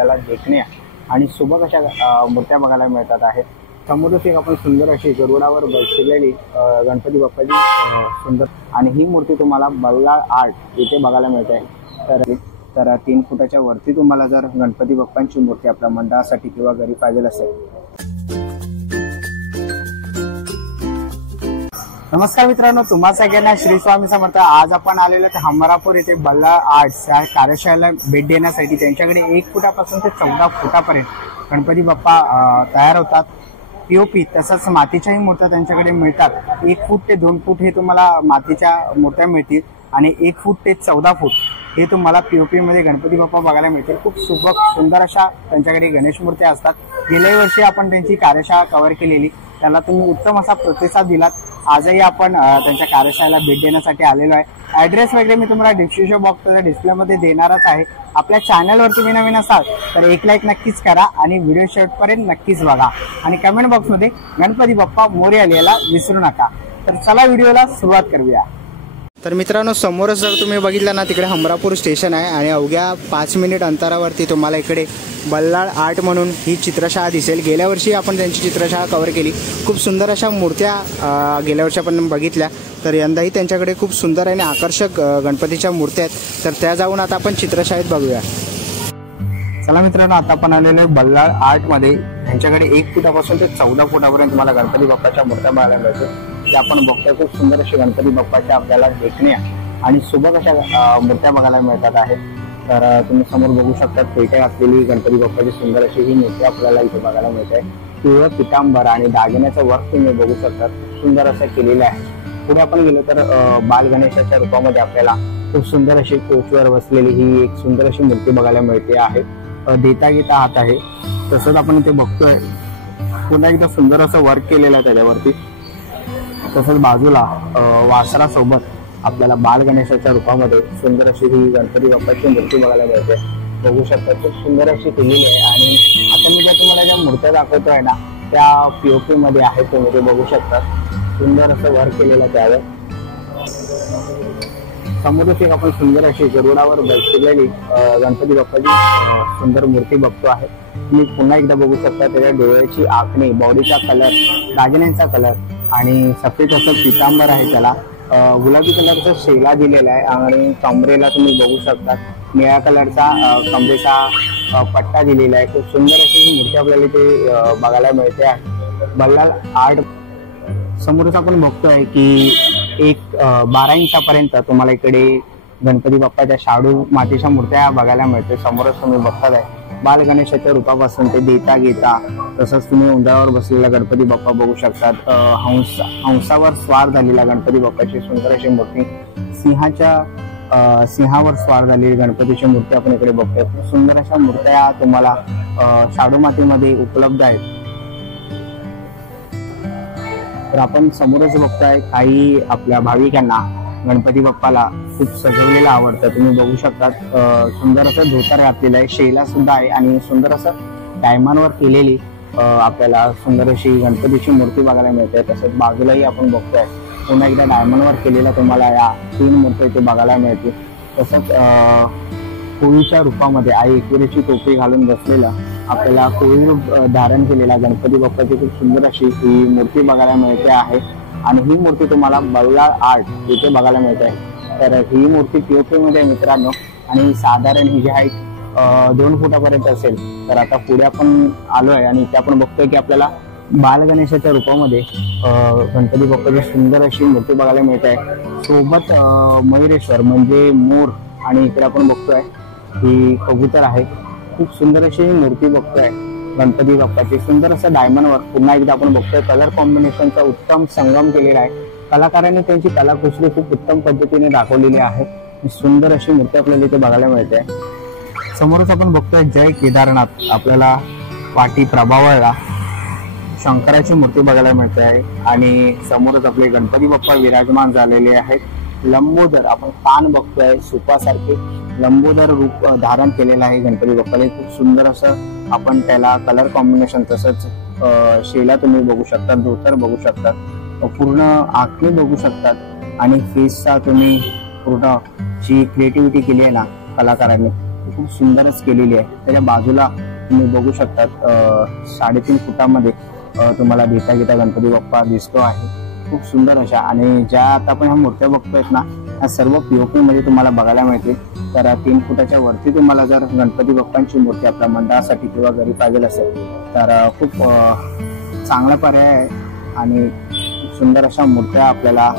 आपल्याला देखण्या आणि सुबक अशा मूर्त्या बघायला मिळतात आहेत। समोरच एक आपण सुंदर अशी गरुडावर बसलेली गणपती बाप्पाची सुंदर आणि ही मूर्ती तुम्हाला बल्लाळ आर्ट इथे बघायला मिळते आहे। तर 3 फुटाच्या वरती तुम्हाला जर गणपती बाप्पांची मूर्ती आपल्या मंडळासाठी किंवा घरी पाहिजे असेल। नमस्कार मित्रांनो, तुम्हा सगळ्यांना श्री स्वामी समर्थ। आज आपण आलेलो आहोत हमरापूर येथे बल्लाळ आर्ट्स या कार्यशाळेला भेट देण्यासाठी। त्यांच्याकडे 1 फुटापासून ते 14 फुटापर्यंत गणपती बाप्पा तयार होतात। पीओपी तसंच मातीच्याही मूर्त्या त्यांच्याकडे मिळतात। 1 फूट ते 2 फूट हे तुम्हाला मातीच्या मूर्त्या मिळतील आणि 1 फूट ते 14 फूट हे तुम्हाला पीओपी मध्ये गणपती बाप्पा बघायला मिळतील। खूप सुंदर अशा त्यांच्याकडे गणेश मूर्त्या असतात। गेल्या वर्षी आपण त्यांची कार्यशाळा कव्हर केलेली, त्याला तुम्ही उत्तम असा प्रतिसाद दिलात। आजही आपण त्यांच्या कार्यशाळेला भेट देण्यासाठी आलेलो आहे। ऍड्रेस वगैरे मी तुम्हाला डिस्क्रिप्शन बॉक्सच्या डिस्प्लेमध्ये देणारच आहे। आपल्या चॅनलवरती नवीन असाल तर 1 लाईक नक्कीच करा आणि व्हिडिओ शेवटपर्यंत नक्कीच बघा आणि कमेंट बॉक्समध्ये गणपती बाप्पा मोरया लिहायला विसरू नका। तर चला व्हिडिओला सुरुवात करूया। तर मित्रांनो, समोरच जर तुम्ही बघितलं ना, तिकडे हमरापूर स्टेशन आहे आणि अवघ्या 5 मिनिट अंतरावरती तुम्हाला इकडे बल्लाळ आर्ट म्हणून ही चित्रशाळा दिसेल। गेल्या वर्षी आपण त्यांची चित्रशाळा कव्हर केली। खूप सुंदर अशा मूर्त्या गेल्या वर्षी आपण बघितल्या, तर यंदाही त्यांच्याकडे खूप सुंदर आणि आकर्षक गणपतीच्या मूर्त्या आहेत। तर त्या जाऊन आता आपण चित्रशाळेत बघूया। चला मित्रांनो, आता आपण आलेलो आहे बल्लाळ आर्ट मध्ये। त्यांच्याकडे 1 फुटापासून ते 14 फुटापर्यंत तुम्हाला गणपती बाप्पाच्या मूर्त्या बघायला मिळतील। ते आपण बघतोय खूप सुंदर अशी गणपती बाप्पाच्या आपल्याला देखण्या आणि सुबक अशा मूर्त्या बघायला मिळतात आहेत। तर तुम्ही समोर बघू शकता पेट्या घातलेली गणपती बाप्पाची सुंदर अशी ही मूर्ती आपल्याला इथे बघायला मिळते। पिवळं पितांबर आणि दागिन्याचं वर्क तुम्ही बघू शकता, सुंदर असं केलेलं आहे। पुढे आपण गेलो तर बाल गणेशाच्या रूपामध्ये आपल्याला खूप सुंदर अशी कोचवर बसलेली ही एक सुंदर अशी मूर्ती बघायला मिळते आहे। देता घेता हात आहे, तसंच आपण इथे बघतोय पुन्हा एकदा सुंदर असं वर्क केलेलं आहे त्याच्यावरती। तसंच बाजूला वासरासोबत आपल्याला बाल गणेशाच्या रूपामध्ये सुंदर अशी ही गणपती बाप्पाची मूर्ती बघायला मिळते। बघू शकता खूप सुंदर अशी केलेली आहे आणि आता मी ज्या तुम्हाला ज्या मूर्त्या दाखवतोय ना, त्या पीओपी मध्ये आहेत। तुम्ही ते बघू शकता, सुंदर असं वर्क केलेलं आहे त्यावर। समोरच एक आपण सुंदर अशी गरुडावर बसलेली गणपती बाप्पाची सुंदर मूर्ती बघतो आहे। तुम्ही पुन्हा एकदा बघू शकता त्याच्या डोळ्याची आखणी, बॉडीचा कलर, दागिन्यांचा कलर आणि सफेद असं पितांबर आहे, त्याला गुलाबी कलरचा शेला दिलेला आहे आणि कमरेला तुम्ही बघू शकता निळ्या कलरचा कमरेचा पट्टा दिलेला आहे। खूप सुंदर अशी ही मूर्ती आपल्याला इथे बघायला मिळते आहे बल्लाळ आर्ट। समोरच आपण बघतोय की 12 इंचापर्यंत तुम्हाला इकडे गणपती बाप्पाच्या शाडू मातीच्या मूर्त्या बघायला मिळते। समोरच तुम्ही बघताय बाल गणेशाच्या रूपापासून ते देता घेता, तसंच तुम्ही उंदरावर बसलेला गणपती बाप्पा बघू शकतात। हंसावर स्वार झालेला गणपती बाप्पाची सुंदर अशी मूर्ती, सिंहावर स्वार झालेली गणपतीची मूर्ती आपण इकडे बघतोय। सुंदर अशा मूर्त्या तुम्हाला शाडू मातीमध्ये उपलब्ध आहेत। तर आपण समोरच बघताय काही आपल्या भाविकांना गणपती बाप्पाला खूप सजवलेलं आवडतं। तुम्ही बघू शकता सुंदर असं धोतर घातलेलं आहे, शेला सुद्धा आहे आणि सुंदर असं डायमंडवर केलेली आपल्याला सुंदर अशी गणपतीची मूर्ती बघायला मिळते। तसंच बाजूलाही आपण बघतोय पुन्हा एकदा डायमंडवर केलेला तुम्हाला या 3 मूर्त्या इथे बघायला मिळतील। तसंच कोळीच्या रूपामध्ये आई एकविरेची टोपी घालून बसलेला आपल्याला कोळी रूप धारण केलेला गणपती बाप्पाची खूप सुंदर अशी ही मूर्ती बघायला मिळते आहे आणि ही मूर्ती तुम्हाला बल्लाळ आर्ट इथे बघायला मिळते आहे। तर ही मूर्ती पीओपी मध्ये मित्रांनो आणि साधारण ही जी हाईट 2 फुटापर्यंत असेल। तर आता पुढे आपण आलोय आणि इथे आपण बघतोय की आपल्याला बाल गणेशाच्या रूपामध्ये गणपती बाप्पाची सुंदर अशी मूर्ती बघायला मिळते आहे। सोबत मयुरेश्वर म्हणजे मोर आणि इकडे आपण बघतोय ही कबूतर आहे। खूप सुंदर अशी ही मूर्ती बघतोय गणपती बाप्पाची, सुंदर असं डायमंडवर पुन्हा एकदा आपण बघतोय कलर कॉम्बिनेशनचा उत्तम संगम केलेला आहे। कलाकारांनी त्यांची कलाकुसरी खूप उत्तम पद्धतीने दाखवलेली आहे। सुंदर अशी मूर्ती आपल्याला इथे बघायला मिळते। समोरच आपण बघतोय जय केदारनाथ, आपल्याला पाठी प्रभावळला शंकराची मूर्ती बघायला मिळते आहे आणि समोरच आपले गणपती बाप्पा विराजमान झालेले आहेत। लंबोदर आपण कान बघतोय, सुपासारखे लंबोदर रूप धारण केलेलं आहे गणपती बाप्पाला। खूप सुंदर असं आपण त्याला कलर कॉम्बिनेशन, तसंच शेला तुम्ही बघू शकता, धोतर बघू शकता, पूर्ण आखणी बघू शकतात आणि फेसचा तुम्ही पूर्ण जी क्रिएटिव्हिटी केली आहे ना कलाकारांनी खूप सुंदरच केलेली आहे। त्याच्या बाजूला तुम्ही बघू शकतात 3.5 फुटामध्ये तुम्हाला देता घेता गणपती बाप्पा दिसतो आहे, खूप सुंदर अशा। आणि ज्या आता आपण ह्या मूर्त्या बघतोयत ना, ह्या सर्व पीओपी मध्ये तुम्हाला बघायला मिळतील। तर 3 फुटाच्या वरती तुम्हाला जर गणपती बाप्पांची मूर्ती आपल्या मंडळासाठी किंवा घरी पाहिजे असेल तर खूप चांगला पर्याय आहे। आणि खूप सुंदर अशा मूर्त्या आपल्याला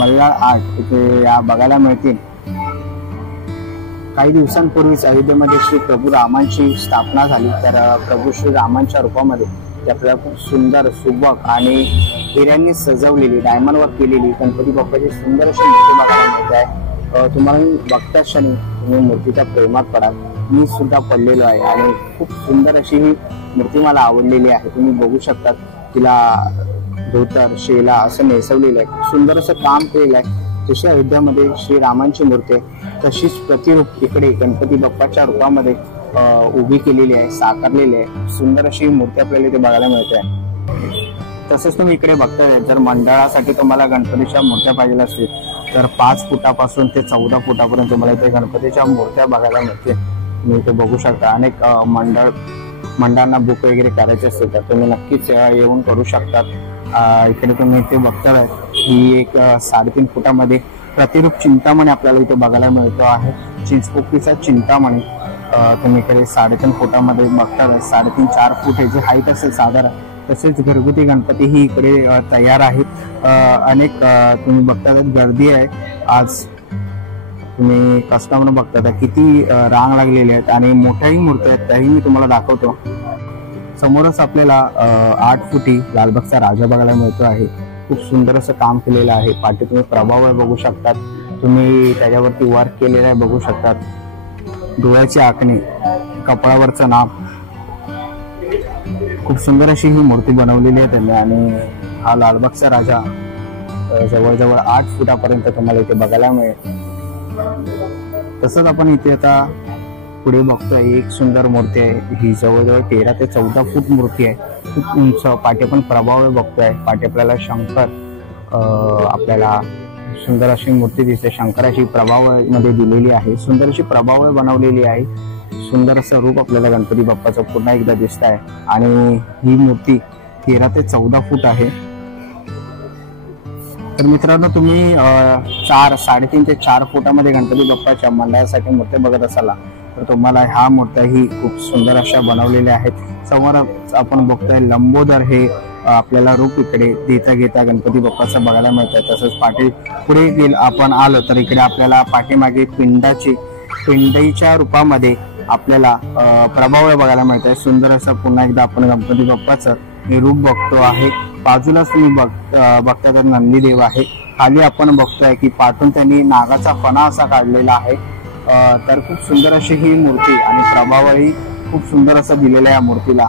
बल्लाळ आर्ट इथे या बघायला मिळतील। काही दिवसांपूर्वीच अयोध्येमध्ये श्री प्रभू रामांची स्थापना झाली। तर प्रभू श्री रामांच्या रूपामध्ये आपल्याला खूप सुंदर सुबक आणि हिऱ्यांनी सजवलेली डायमंडवर केलेली गणपती बाप्पाची सुंदर अशी मूर्ती बघायला मिळते आहे। तुम्हाला बघता क्षणी तुम्ही मूर्तीच्या प्रेमात पडाल। मी सुद्धा पडलेलो आहे आणि खूप सुंदर अशी ही मूर्ती मला आवडलेली आहे। तुम्ही बघू शकता तिला धोतर शेला असं नेसवलेलं आहे, खूप सुंदर असं काम केलेलं आहे। जशी अयोध्यामध्ये श्रीरामांची मूर्ती तशीच प्रतिरूप इकडे गणपती बाप्पाच्या रूपामध्ये उभी केलेली आहे, साकारलेली आहे। सुंदर अशी मूर्ती आपल्याला इथे बघायला मिळते आहे। तसंच तुम्ही इकडे बघताय जर मंडळासाठी तुम्हाला गणपतीच्या मूर्त्या पाहिजे असतील तर 5 फुटापासून ते 14 फुटापर्यंत तुम्हाला इथे गणपतीच्या मूर्त्या बघायला मिळतील। तुम्ही इथे बघू शकता अनेक मंडळांना बुक वगैरे करायचे असेल तर तुम्ही नक्कीच येऊन करू शकतात। इकडे तुम्ही इथे बघताय ही एक 3.5 फुटामध्ये प्रतिरूप चिंतामणी आपल्याला इथे बघायला मिळतो आहे। चिंचपोकळीचा चिंतामणी तुम्ही इकडे 3.5 फुटामध्ये बघताय। 3.5-4 फूट हे जे हाईट असेल साधारण, तसेच घरगुती गणपती ही इकडे तयार आहेत। अनेक तुम्ही बघताय गर्दी आहे आज। तुम्ही कस्टमर बघता किती रांग लागलेली आहेत आणि मोठ्याही मूर्त्या आहेत, त्याही मी तुम्हाला दाखवतो। समोरच आपल्याला 8 फुटी लालबागचा राजा बघायला मिळतो आहे। खूप सुंदर असं काम केलेलं आहे। पाठी तुम्ही प्रभाव बघू शकतात, तुम्ही त्याच्यावरती वर्क केलेलं आहे बघू शकतात। डोळ्याची आखणी, कपाळावरचं नाम, खूप सुंदर अशी ही मूर्ती बनवलेली आहे त्यांनी। आणि हा लालबागचा राजा जवळजवळ 8 फुटापर्यंत तुम्हाला इथे बघायला मिळेल। तसंच आपण इथे आता पुढे बघतोय एक सुंदर मूर्ती आहे, ही जवळजवळ 13 ते 14 फूट मूर्ती आहे, खूप उंच। पाठी पण प्रभाव बघतोय, पाठी आपल्याला शंकर आपल्याला सुंदर अशी मूर्ती दिसते, शंकराची प्रभाव मध्ये दिलेली आहे, सुंदर अशी प्रभाव बनवलेली आहे। सुंदर असं रूप आपल्याला गणपती बाप्पाचं पुन्हा एकदा दिसत आहे। आणि ही मूर्ती 13 ते 14 फूट आहे। तर मित्रांनो तुम्ही 3.5 ते 4 फुटामध्ये गणपती बाप्पाच्या मंडळासाठी मूर्त्या बघत असाल तर तुम्हाला ह्या मूर्त्या ही खूप सुंदर अशा बनवलेल्या आहेत। समोर आपण बघतोय लंबोदर हे आपल्याला रूप इकडे देता घेता गणपती बाप्पाचं बघायला मिळतंय। तसंच पाठी पुढे आपण आलो तर इकडे आपल्याला पाठीमागे पिंडीच्या रूपामध्ये आपल्याला प्रभाव बघायला मिळत आहे। सुंदर असं पुन्हा एकदा आपण गणपती बाप्पाचं हे रूप बघतो आहे। बाजूलाच तुम्ही बघता तर नंदीदेव आहे। खाली आपण बघतोय की पाठून त्यांनी नागाचा फणा असा काढलेला आहे। तर खूप सुंदर अशी ही मूर्ती आणि प्रभावही खूप सुंदर असं दिलेलं आहे या मूर्तीला।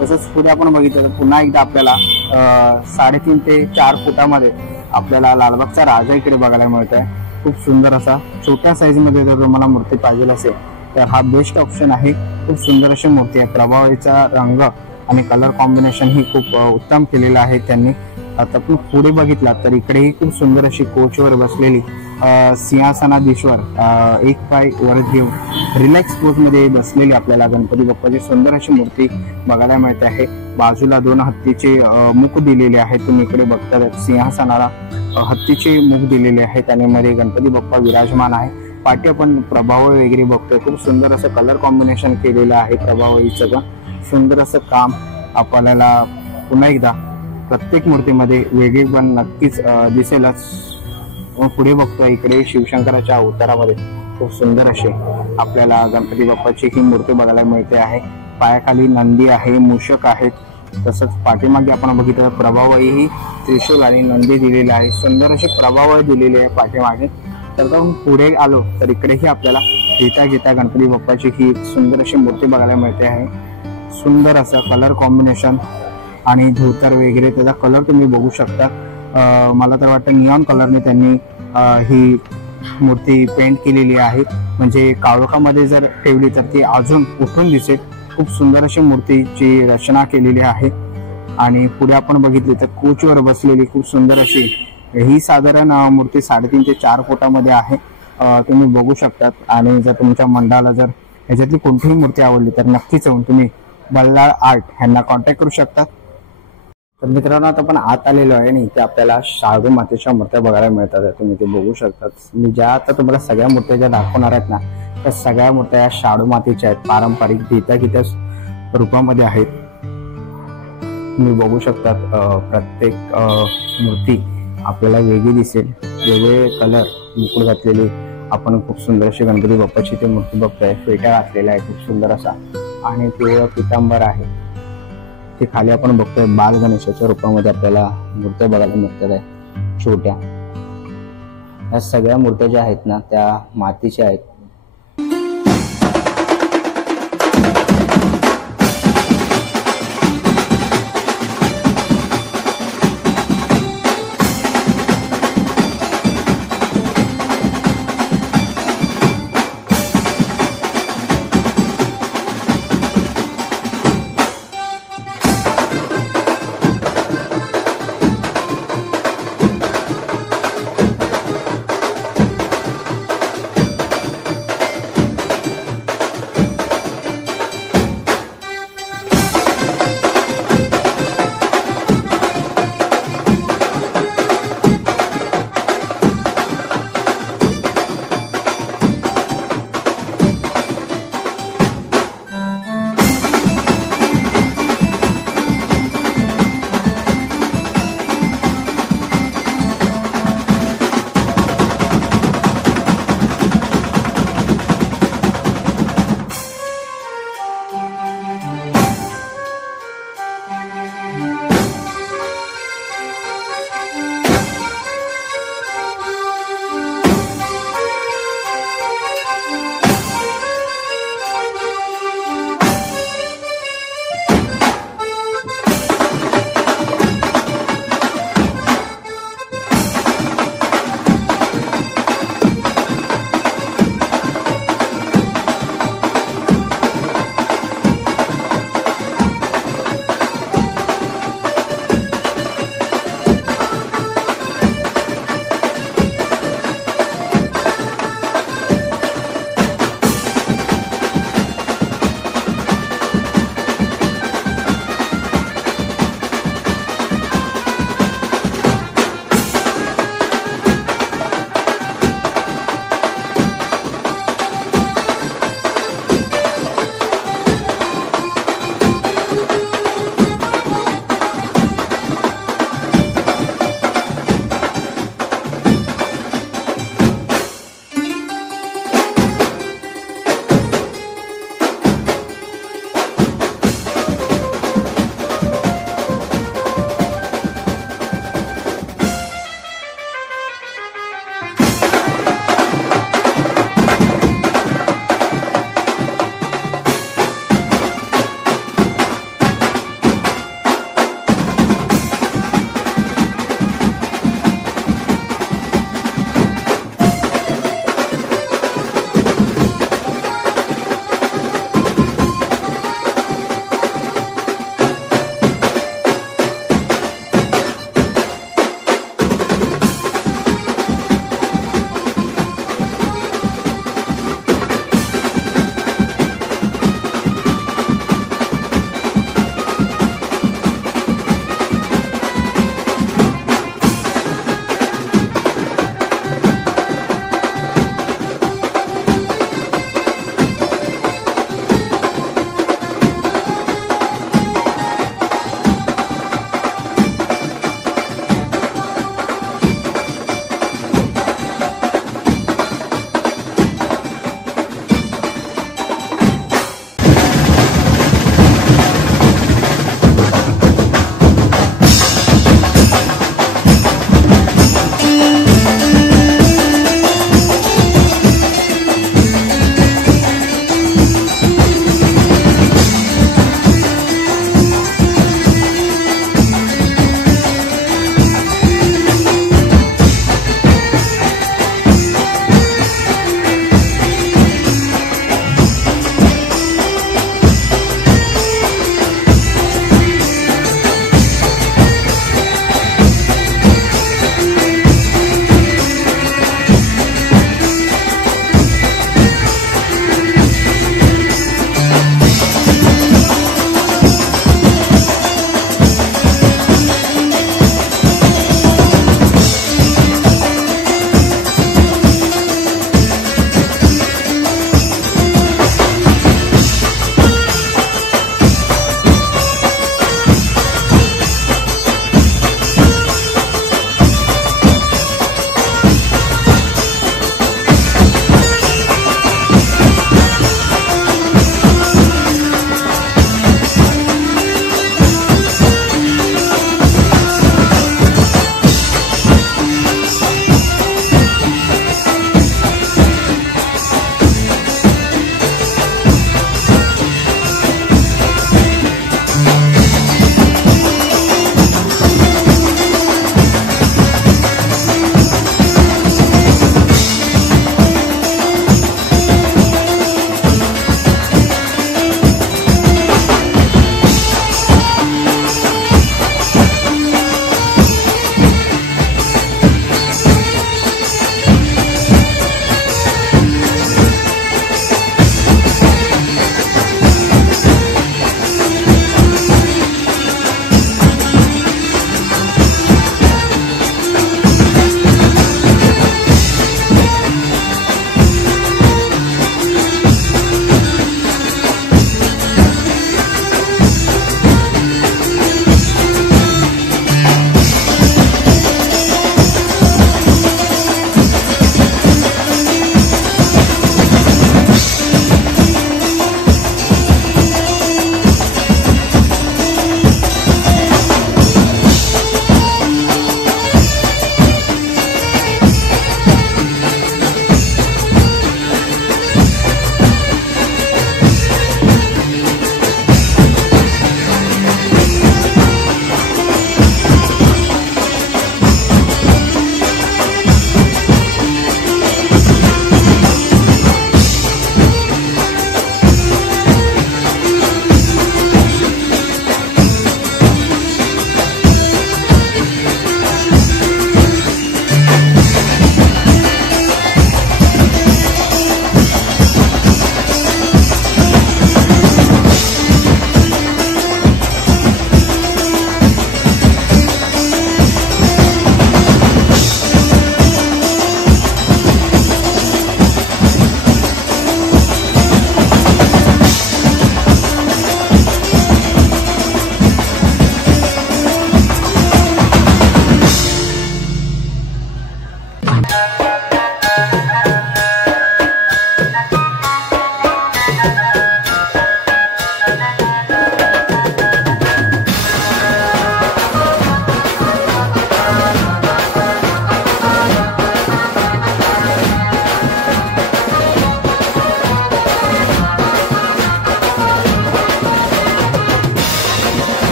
तसंच पुढे आपण बघितलं तर पुन्हा एकदा आपल्याला 3.5 ते 4 फुटामध्ये आपल्याला लालबागचा राजा इकडे बघायला मिळत आहे। खूप सुंदर असा छोट्या साईज मध्ये जर तुम्हाला मूर्ती पाहिजे असेल तर हा बेस्ट ऑप्शन आहे। खूप सुंदर अशी मूर्ती आहे, प्रभावचा रंग आणि कलर कॉम्बिनेशन ही खूप उत्तम केलेलं आहे त्यांनी। आता आपण पुढे बघितला तर इकडेही खूप सुंदर अशी कोचवर बसलेली सिंहासनाधीश्वर एक पाय वर घेऊन रिलॅक्स पोज मध्ये बसलेली आपल्याला गणपती बाप्पाची सुंदर अशी मूर्ती बघायला मिळते आहे। बाजूला 2 हत्तीचे मुख दिलेले आहेत, तुम्ही इकडे बघता सिंहासनाला हत्तीचे मुख दिलेले आहेत आणि मध्ये गणपती बाप्पा विराजमान आहे। पाठी आपण प्रभाव वगैरे बघतोय, खूप सुंदर असं कलर कॉम्बिनेशन केलेलं आहे प्रभावळीचं पण सुंदर असं काम आपल्याला पुन्हा एकदा प्रत्येक मूर्तीमध्ये वेगळेपण नक्कीच दिसेलच। पुढे बघतोय इकडे शिवशंकराच्या अवतारामध्ये खूप सुंदर असे आपल्याला गणपती बाप्पाची ही मूर्ती बघायला मिळते आहे। पायाखाली नंदी आहे, मूषक आहेत, तसंच पाठीमागे आपण बघितलं प्रभावळी ही त्रिशूल आणि नंदी दिलेली आहे, सुंदर अशी प्रभावळी दिलेली आहे पाठीमागे। तर पुढे आलो तर इकडेही आपल्याला घेता गणपती बाप्पाची ही सुंदर अशी मूर्ती बघायला मिळते आहे। सुंदर असं कलर कॉम्बिनेशन आणि धोतर वगैरे त्याचा कलर तुम्ही बघू शकता। मला तर वाटतं निऑन कलरने त्यांनी ही मूर्ती पेंट केलेली आहे, म्हणजे काळोखामध्ये जर ठेवली तर ती अजून उठून दिसेल। खूप सुंदर अशी मूर्तीची रचना केलेली आहे। आणि पुढे आपण बघितली तर कोचवर बसलेली खूप सुंदर अशी ही साधारण मूर्ती 3.5 ते 4 फुटामध्ये आहे, तुम्ही बघू शकतात। आणि जर तुमच्या मंडळाला जर याच्यातली कोणतीही मूर्ती आवडली तर नक्कीच येऊन तुम्ही बल्लाळ आर्ट ह्यांना कॉन्टॅक्ट करू शकतात. तर मित्रांनो आता आपण आत आलेलो आहे आणि इथे आपल्याला शाडू मातीच्या मूर्त्या बघायला मिळतात. तुम्ही ते बघू शकतात. मी ज्या आता तुम्हाला सगळ्या मूर्त्या ज्या दाखवणार आहेत ना त्या सगळ्या मूर्त्या या शाडू मातीच्या आहेत. पारंपरिक गीता रूपामध्ये आहेत. तुम्ही बघू शकतात प्रत्येक मूर्ती आपल्याला वेगळी दिसेल. वेगवेगळे कलर मुकुट घातलेली आपण खूप सुंदर अशी गणपती बाप्पाची ते मूर्ती बघतोय. फेट्या घातलेला आहे खूप सुंदर असा आणि पिवळं पितांबर आहे. ते खाली आपण बघतोय बाल गणेशाच्या रूपामध्ये आपल्याला मूर्त्या बघायला मिळतात आहे छोट्या. या सगळ्या मूर्त्या ज्या आहेत ना त्या मातीच्या आहेत.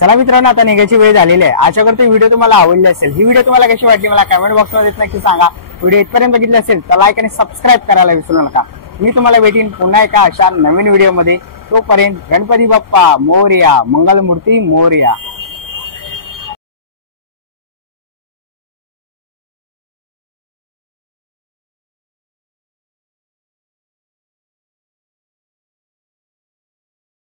चला मित्रांनो, आता निघायची वेळ झालेली आहे. आशा करतो व्हिडिओ तुम्हाला आवडली असेल. ही व्हिडिओ तुम्हाला कशी वाटली मला कमेंट बॉक्समध्ये नक्की सांगा. व्हिडिओ इथपर्यंत बघितला असेल तर लाईक आणि सबस्क्राईब करायला विसरू नका. मी तुम्हाला भेटीन पुन्हा एका अशा नवीन व्हिडिओमध्ये. तोपर्यंत गणपती बाप्पा मोरया, मंगलमूर्ती मोरया.